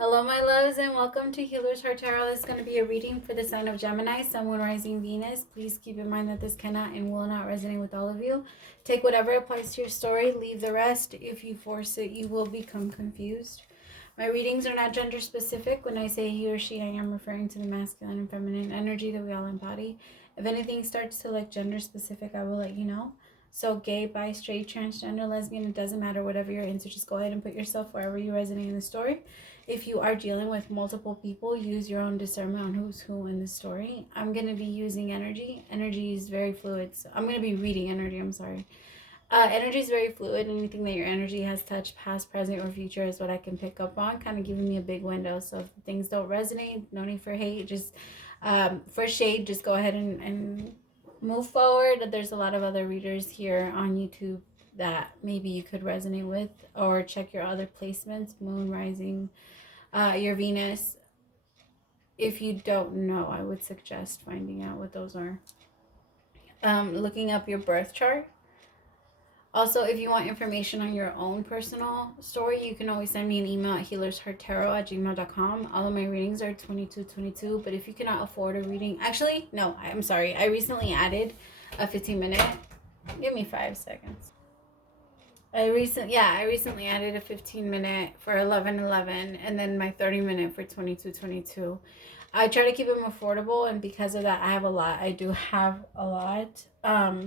Hello, my loves, and welcome to Healer's Heart Tarot. This is going to be a reading for the sign of Gemini, Sun, Moon, Rising, Venus. Please keep in mind that this cannot and will not resonate with all of you. Take whatever applies to your story, leave the rest. If you force it, you will become confused. My readings are not gender specific. When I say he or she, I am referring to the masculine and feminine energy that we all embody. If anything starts to look gender specific, I will let you know. So gay, bi, straight, transgender, lesbian, it doesn't matter, whatever you're into, just go ahead and put yourself wherever you resonate in the story. If you are dealing with multiple people, use your own discernment on who's who in the story. I'm going to be using energy. Energy is very fluid. So I'm going to be reading energy, I'm sorry. Energy is very fluid. Anything that your energy has touched, past, present, or future is what I can pick up on, kind of giving me a big window. So if things don't resonate, no need for hate. Just for shade, just go ahead and move forward. There's a lot of other readers here on YouTube that maybe you could resonate with, or check your other placements, moon, rising, your Venus. If you don't know, I would suggest finding out what those are. Looking up your birth chart. Also, if you want information on your own personal story, you can always send me an email at HealersHeartTarot@gmail.com. All of my readings are 2222, but if you cannot afford a reading, actually, no, I'm sorry. I recently added a 15-minute. Give me 5 seconds. I recently added a 15-minute for 11:11, and then my 30-minute for 22:22. I try to keep them affordable, and because of that, I have a lot. I do have a lot.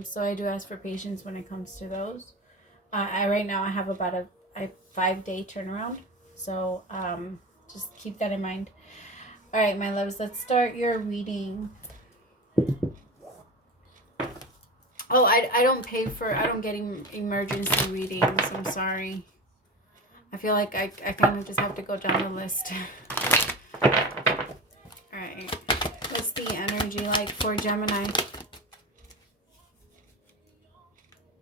So I do ask for patience when it comes to those. Right now I have about a 5-day turnaround. So just keep that in mind. All right, my loves, let's start your reading. Oh, I don't get emergency readings. I'm sorry. I feel like I kind of just have to go down the list. All right. What's the energy like for Gemini?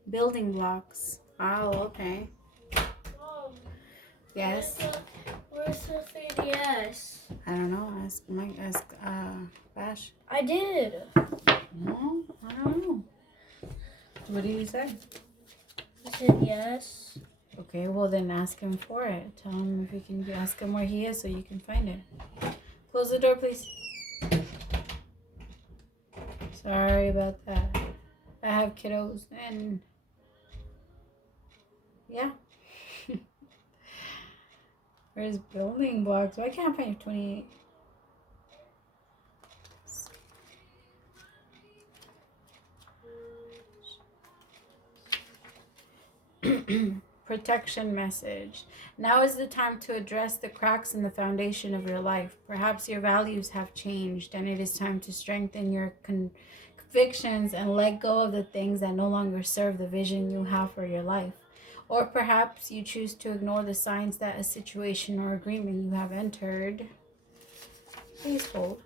Building blocks. Oh, okay. Mom, Yes. Where's the 3DS? I don't know. Ask Bash. I did. No, I don't know. What did you say? I said yes. Okay, well then ask him for it. Tell him if you can ask him where he is so you can find it. Close the door, please. Sorry about that. I have kiddos and yeah. Where's building blocks? Why can't I find 28? Protection message. Now is the time to address the cracks in the foundation of your life. Perhaps your values have changed, and it is time to strengthen your convictions and let go of the things that no longer serve the vision you have for your life. Or perhaps you choose to ignore the signs that a situation or agreement you have entered, please hold,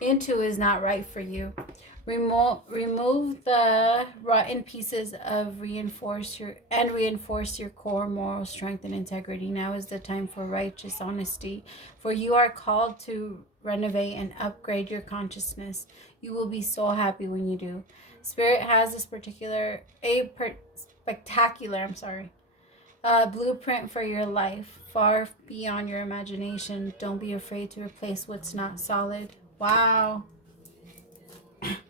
into is not right for you. Remove the rotten pieces of reinforce your core moral strength and integrity. Now is the time for righteous honesty, for you are called to renovate and upgrade your consciousness. You will be so happy when you do. Spirit has this spectacular blueprint for your life, far beyond your imagination. Don't be afraid to replace what's not solid. Wow.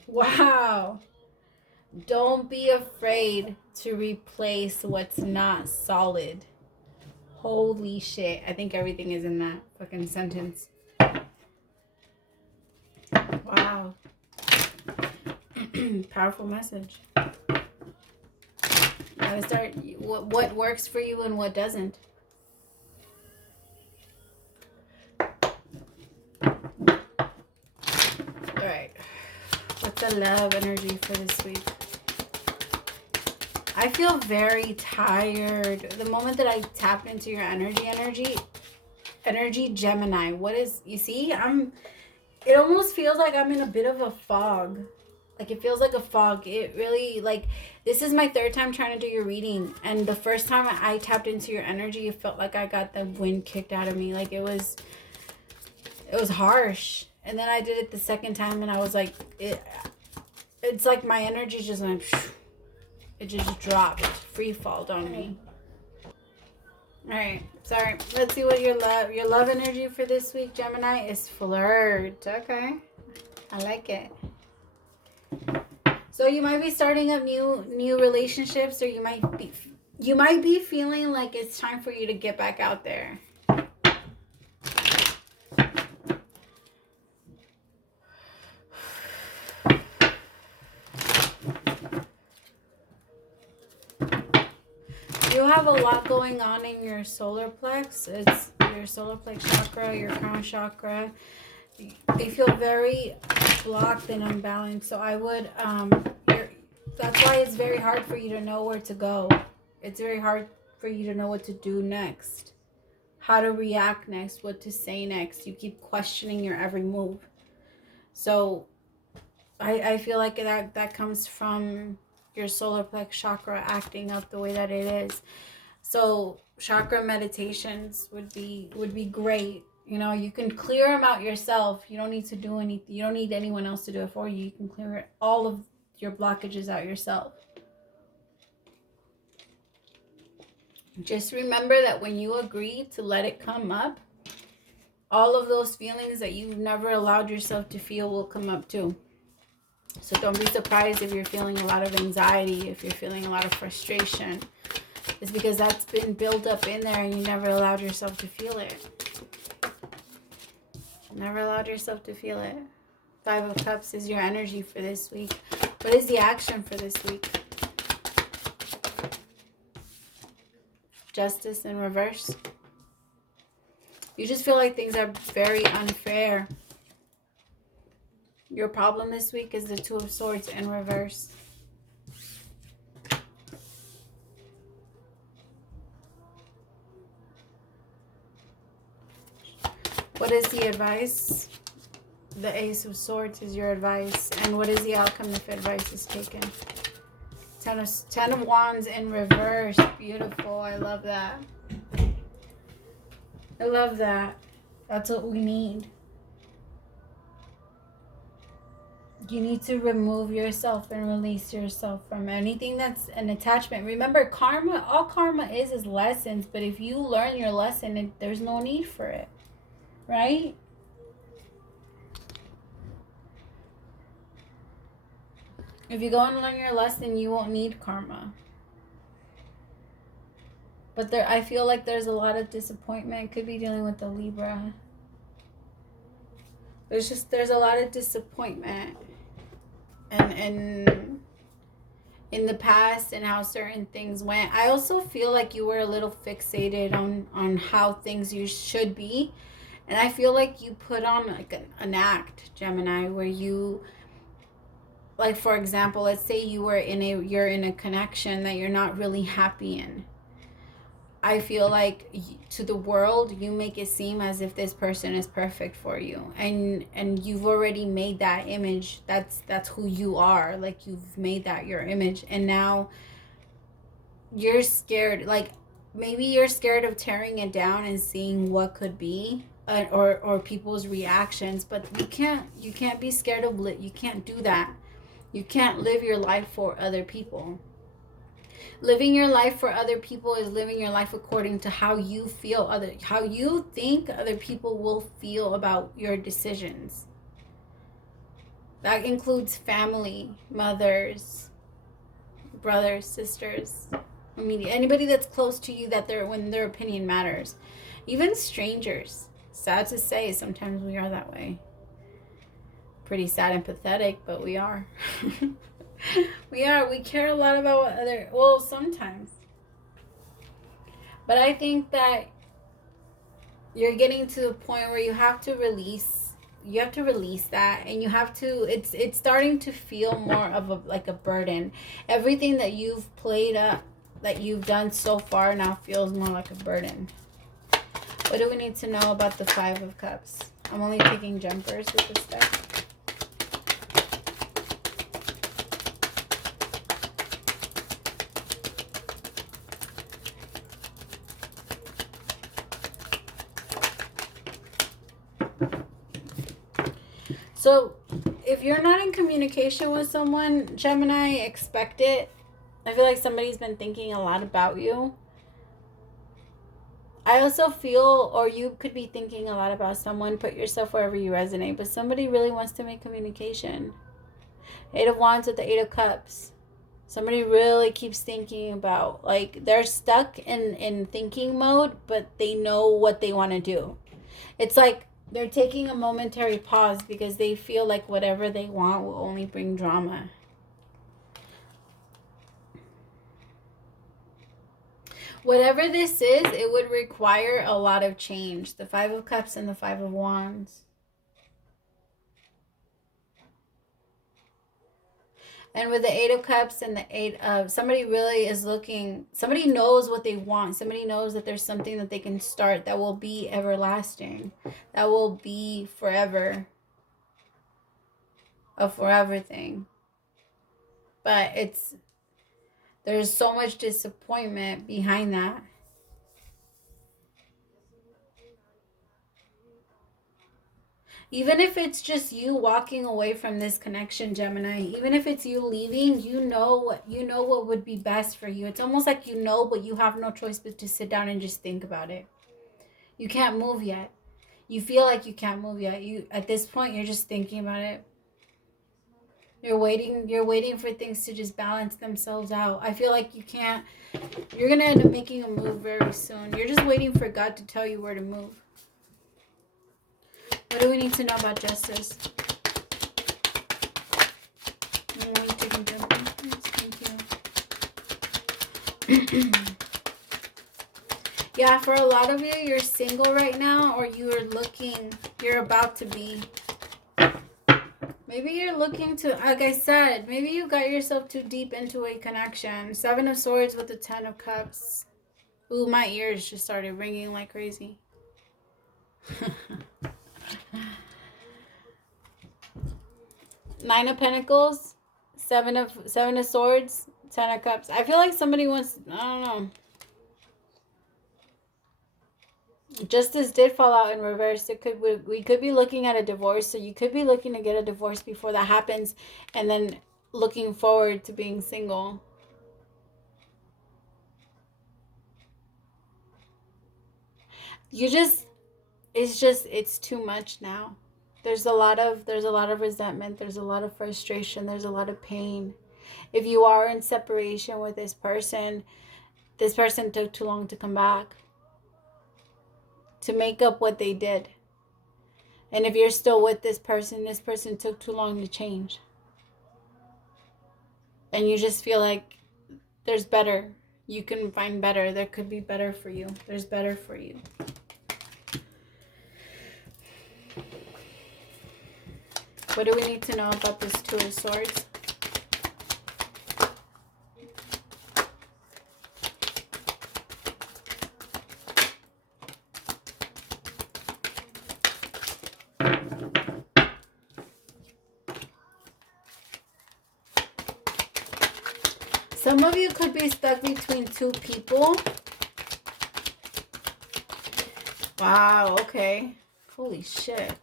Wow. Don't be afraid to replace what's not solid. Holy shit. I think everything is in that fucking sentence. Wow. Powerful message. Gotta start what works for you and what doesn't. Alright. What's the love energy for this week? I feel very tired. The moment that I tap into your energy, Gemini. What is, you see, it almost feels like I'm in a bit of a fog. Like it feels like a fog. It really, like, this is my 3rd time trying to do your reading. And the first time I tapped into your energy, it felt like I got the wind kicked out of me. Like it was harsh. And then I did it the 2nd time and I was like, it's like my energy just went, it just dropped, free falled on me. All right. Sorry. Let's see what your love energy for this week, Gemini, is flirt. Okay. I like it. So you might be starting up new relationships, or you might be feeling like it's time for you to get back out there. You have a lot going on in your solar plex. It's your solar plex chakra, your crown chakra. They feel very blocked and unbalanced. So I would, that's why it's very hard for you to know where to go. It's very hard for you to know what to do next, how to react next, what to say next. You keep questioning your every move. So I feel like that comes from your solar plex chakra acting up the way that it is. So chakra meditations would be great. You know, you can clear them out yourself. You don't need to do anything. You don't need anyone else to do it for you. You can clear all of your blockages out yourself. Just remember that when you agree to let it come up, all of those feelings that you've never allowed yourself to feel will come up too. So don't be surprised if you're feeling a lot of anxiety, if you're feeling a lot of frustration. It's because that's been built up in there and you never allowed yourself to feel it. Never allowed yourself to feel it. 5 of Cups is your energy for this week. What is the action for this week? Justice in reverse. You just feel like things are very unfair. Your problem this week is the 2 of Swords in reverse. What is the advice? The Ace of Swords is your advice. And what is the outcome if advice is taken? 10 of Wands in reverse. Beautiful. I love that. I love that. That's what we need. You need to remove yourself and release yourself from anything that's an attachment. Remember, karma, all karma is lessons. But if you learn your lesson, there's no need for it. Right? If you go and learn your lesson, you won't need karma. But I feel like there's a lot of disappointment. Could be dealing with the Libra. There's a lot of disappointment. And in the past and how certain things went. I also feel like you were a little fixated on how things you should be. And I feel like you put on like an act, Gemini, where you, like, for example, let's say you're in a connection that you're not really happy in. I feel like to the world, you make it seem as if this person is perfect for you. And you've already made that image. That's who you are. Like, you've made that your image. And now you're scared. Like, maybe you're scared of tearing it down and seeing what could be. Or people's reactions, but you can't be scared of you can't do that. You can't live your life for other people. Living your life for other people is living your life according to how you feel how you think other people will feel about your decisions. That includes family, mothers, brothers, sisters. I mean, anybody that's close to you when their opinion matters. Even strangers. Sad to say, sometimes we are that way. Pretty sad and pathetic, but we are. We care a lot about what sometimes. But I think that you're getting to the point where you have to release that, and you have to, it's starting to feel more of a burden. Everything that you've played up, that you've done so far now feels more like a burden. What do we need to know about the 5 of Cups? I'm only taking jumpers with this deck. So, if you're not in communication with someone, Gemini, expect it. I feel like somebody's been thinking a lot about you. I also feel, or you could be thinking a lot about someone. Put yourself wherever you resonate. But somebody really wants to make communication. 8 of Wands with the 8 of Cups. Somebody really keeps thinking about, like, they're stuck in thinking mode, but they know what they want to do. It's like they're taking a momentary pause because they feel like whatever they want will only bring drama. Whatever this is, it would require a lot of change. The 5 of Cups and the 5 of Wands. And with the 8 of Cups and the 8 of... Somebody really is looking... Somebody knows what they want. Somebody knows that there's something that they can start that will be everlasting. That will be forever. A forever thing. But it's... There's so much disappointment behind that. Even if it's just you walking away from this connection, Gemini, even if it's you leaving, you know what would be best for you. It's almost like you know, but you have no choice but to sit down and just think about it. You can't move yet. You feel like you can't move yet. At this point, you're just thinking about it. You're waiting for things to just balance themselves out. I feel like you're going to end up making a move very soon. You're just waiting for God to tell you where to move. What do we need to know about justice? Thank you. Yeah, for a lot of you, you're single right now, or you're about to be. Maybe you're looking to, like I said, maybe you got yourself too deep into a connection. 7 of Swords with the 10 of Cups. Ooh, my ears just started ringing like crazy. 9 of Pentacles, 7 of Swords, 10 of Cups. I feel like somebody wants, I don't know. Justice did fall out in reverse. We could be looking at a divorce, so you could be looking to get a divorce before that happens, and then looking forward to being single. It's too much now. There's a lot of resentment, there's a lot of frustration, there's a lot of pain. If you are in separation with this person took too long to come back, to make up what they did. And if you're still with this person took too long to change. And you just feel like there's better. You can find better. There could be better for you. There's better for you. What do we need to know about this 2 of Swords? Some of you could be stuck between 2 people. Wow, okay. Holy shit.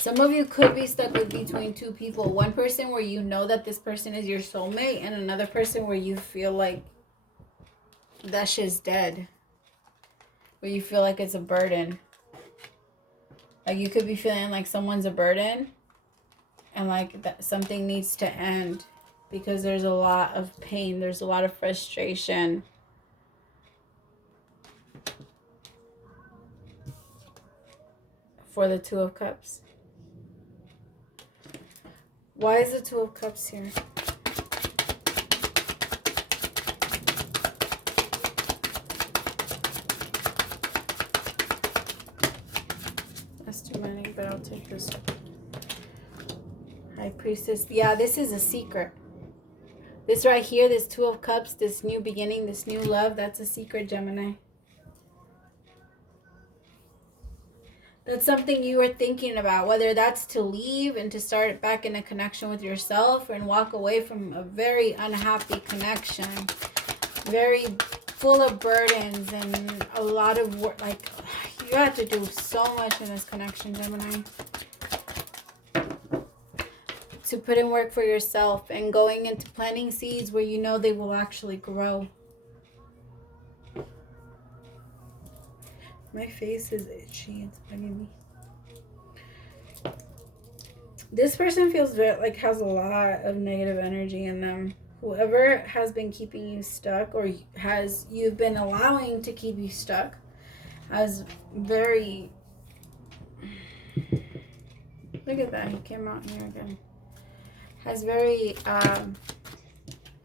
Some of you could be stuck between 2 people. One person where you know that this person is your soulmate, and another person where you feel like that shit's dead. Where you feel like it's a burden. Like you could be feeling like someone's a burden. And like that something needs to end because there's a lot of pain. There's a lot of frustration. For the 2 of Cups. Why is the 2 of Cups here? That's too many, but I'll take this. High Priestess. Yeah, this is a secret. This right here, this 2 of Cups, this new beginning, this new love, that's a secret, Gemini. That's something you were thinking about, whether that's to leave and to start back in a connection with yourself and walk away from a very unhappy connection. Very full of burdens and a lot of work. Like, you have to do so much in this connection, Gemini. To put in work for yourself and going into planting seeds where you know they will actually grow. My face is itchy. It's bugging me. This person feels very, like, has a lot of negative energy in them. Whoever has been keeping you stuck, or you've been allowing to keep you stuck, has very... Look at that. He came out here again. Has very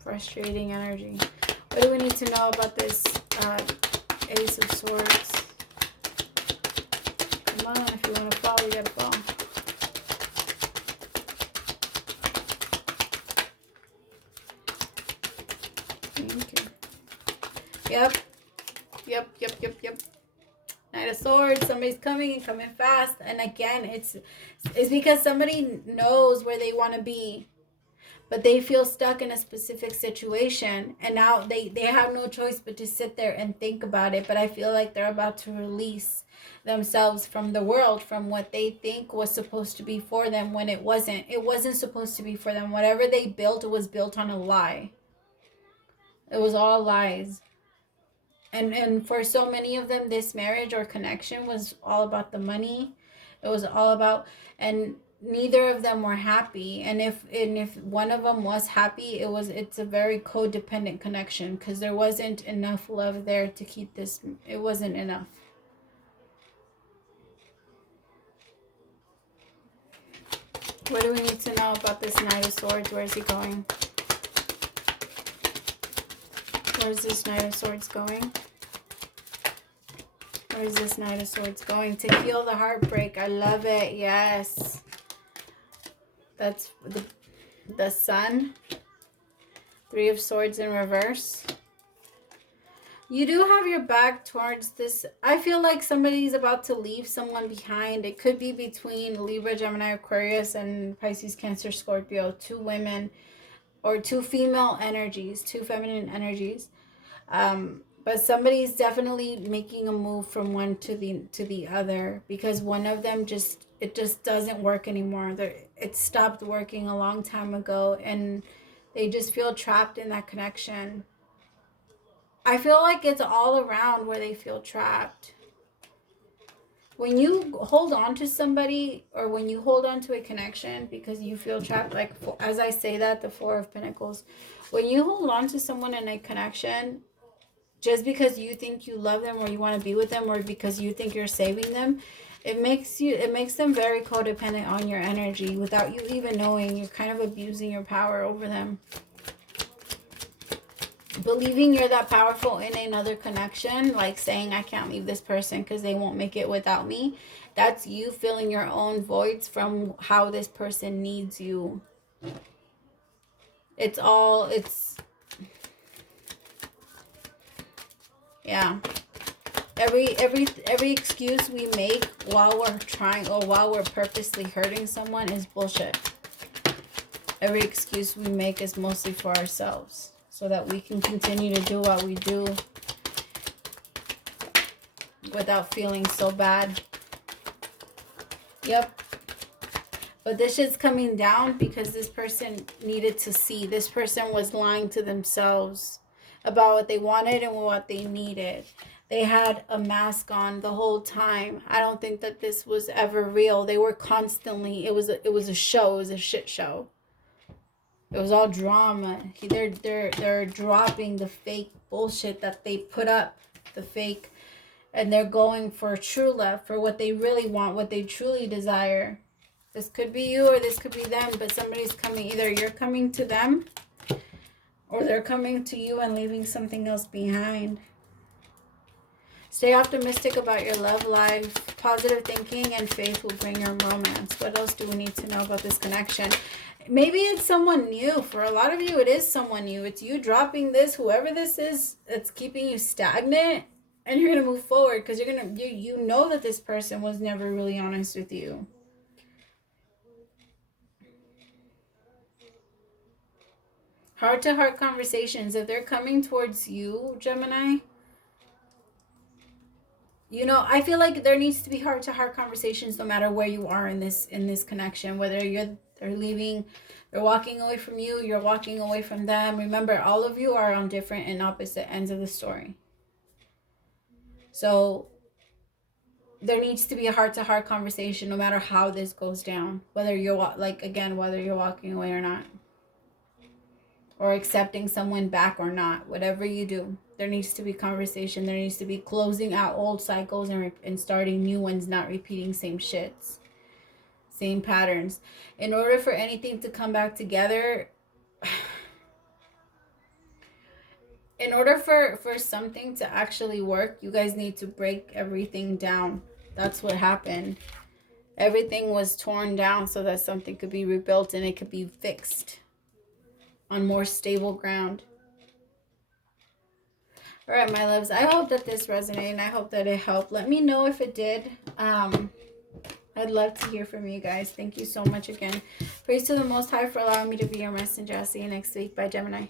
frustrating energy. What do we need to know about this Ace of Swords? Come on, if you want to fall, you gotta fall. Thank you. Yep. Knight of Swords. Somebody's coming and coming fast. And again, it's because somebody knows where they want to be, but they feel stuck in a specific situation, and now they have no choice but to sit there and think about it. But I feel like they're about to release themselves from the world, from what they think was supposed to be for them, when it wasn't. It wasn't supposed to be for them. Whatever they built, it was built on a lie. It was all lies. And for so many of them, this marriage or connection was all about the money. It was all about, and neither of them were happy. And if one of them was happy, it's a very codependent connection, because there wasn't enough love there to keep this. It wasn't enough. What do we need to know about this Knight of Swords? Where is he going? Where's this Knight of Swords going? Where's this Knight of Swords going? To heal the heartbreak. I love it. Yes. That's the Sun. Three of Swords in reverse. You do have your back towards this. I feel like somebody's about to leave someone behind. It could be between Libra, Gemini, Aquarius, and Pisces, Cancer, Scorpio. Two women, or two female energies, two feminine energies. But somebody's definitely making a move from one to the other, because one of them just doesn't work anymore. It stopped working a long time ago, and they just feel trapped in that connection. I feel like it's all around where they feel trapped. When you hold on to somebody, or when you hold on to a connection because you feel trapped, like as I say that, the Four of Pentacles, when you hold on to someone in a connection, just because you think you love them, or you want to be with them, or because you think you're saving them, it makes them very codependent on your energy without you even knowing. You're kind of abusing your power over them. Believing you're that powerful in another connection, like saying, I can't leave this person because they won't make it without me. That's you filling your own voids from how this person needs you. Yeah. Every excuse we make while we're trying, or while we're purposely hurting someone, is bullshit. Every excuse we make is mostly for ourselves, so that we can continue to do what we do without feeling so bad. Yep. But this shit's coming down because this person needed to see. This person was lying to themselves about what they wanted and what they needed. They had a mask on the whole time. I don't think that this was ever real. They were constantly, it was a show. It was a shit show. It was all drama. They're dropping the fake bullshit that they put up, the fake, and they're going for true love, for what they really want, what they truly desire. This could be you, or this could be them, but somebody's coming. Either you're coming to them, or they're coming to you and leaving something else behind. Stay optimistic about your love life. Positive thinking and faith will bring your romance. What else do we need to know about this connection? Maybe it's someone new. For a lot of you, it is someone new. It's you dropping this, whoever this is, that's keeping you stagnant, and you're going to move forward, because you know that this person was never really honest with you. Heart-to-heart conversations. If they're coming towards you, Gemini, you know, I feel like there needs to be heart-to-heart conversations no matter where you are in this connection. Whether they're leaving, they're walking away from you, you're walking away from them. Remember, all of you are on different and opposite ends of the story. So there needs to be a heart-to-heart conversation no matter how this goes down. Whether you're, like, again, whether you're walking away or not. Or accepting someone back or not. Whatever you do, there needs to be conversation. There needs to be closing out old cycles and starting new ones, not repeating same shits. Same patterns. In order for anything to come back together, in order for something to actually work, you guys need to break everything down. That's what happened. Everything was torn down so that something could be rebuilt and it could be fixed on more stable ground. All right, my loves, I hope that this resonated and I hope that it helped. Let me know if it did. I'd love to hear from you guys. Thank you so much again. Praise to the Most High for allowing me to be your messenger. I'll see you next week. Bye, Gemini.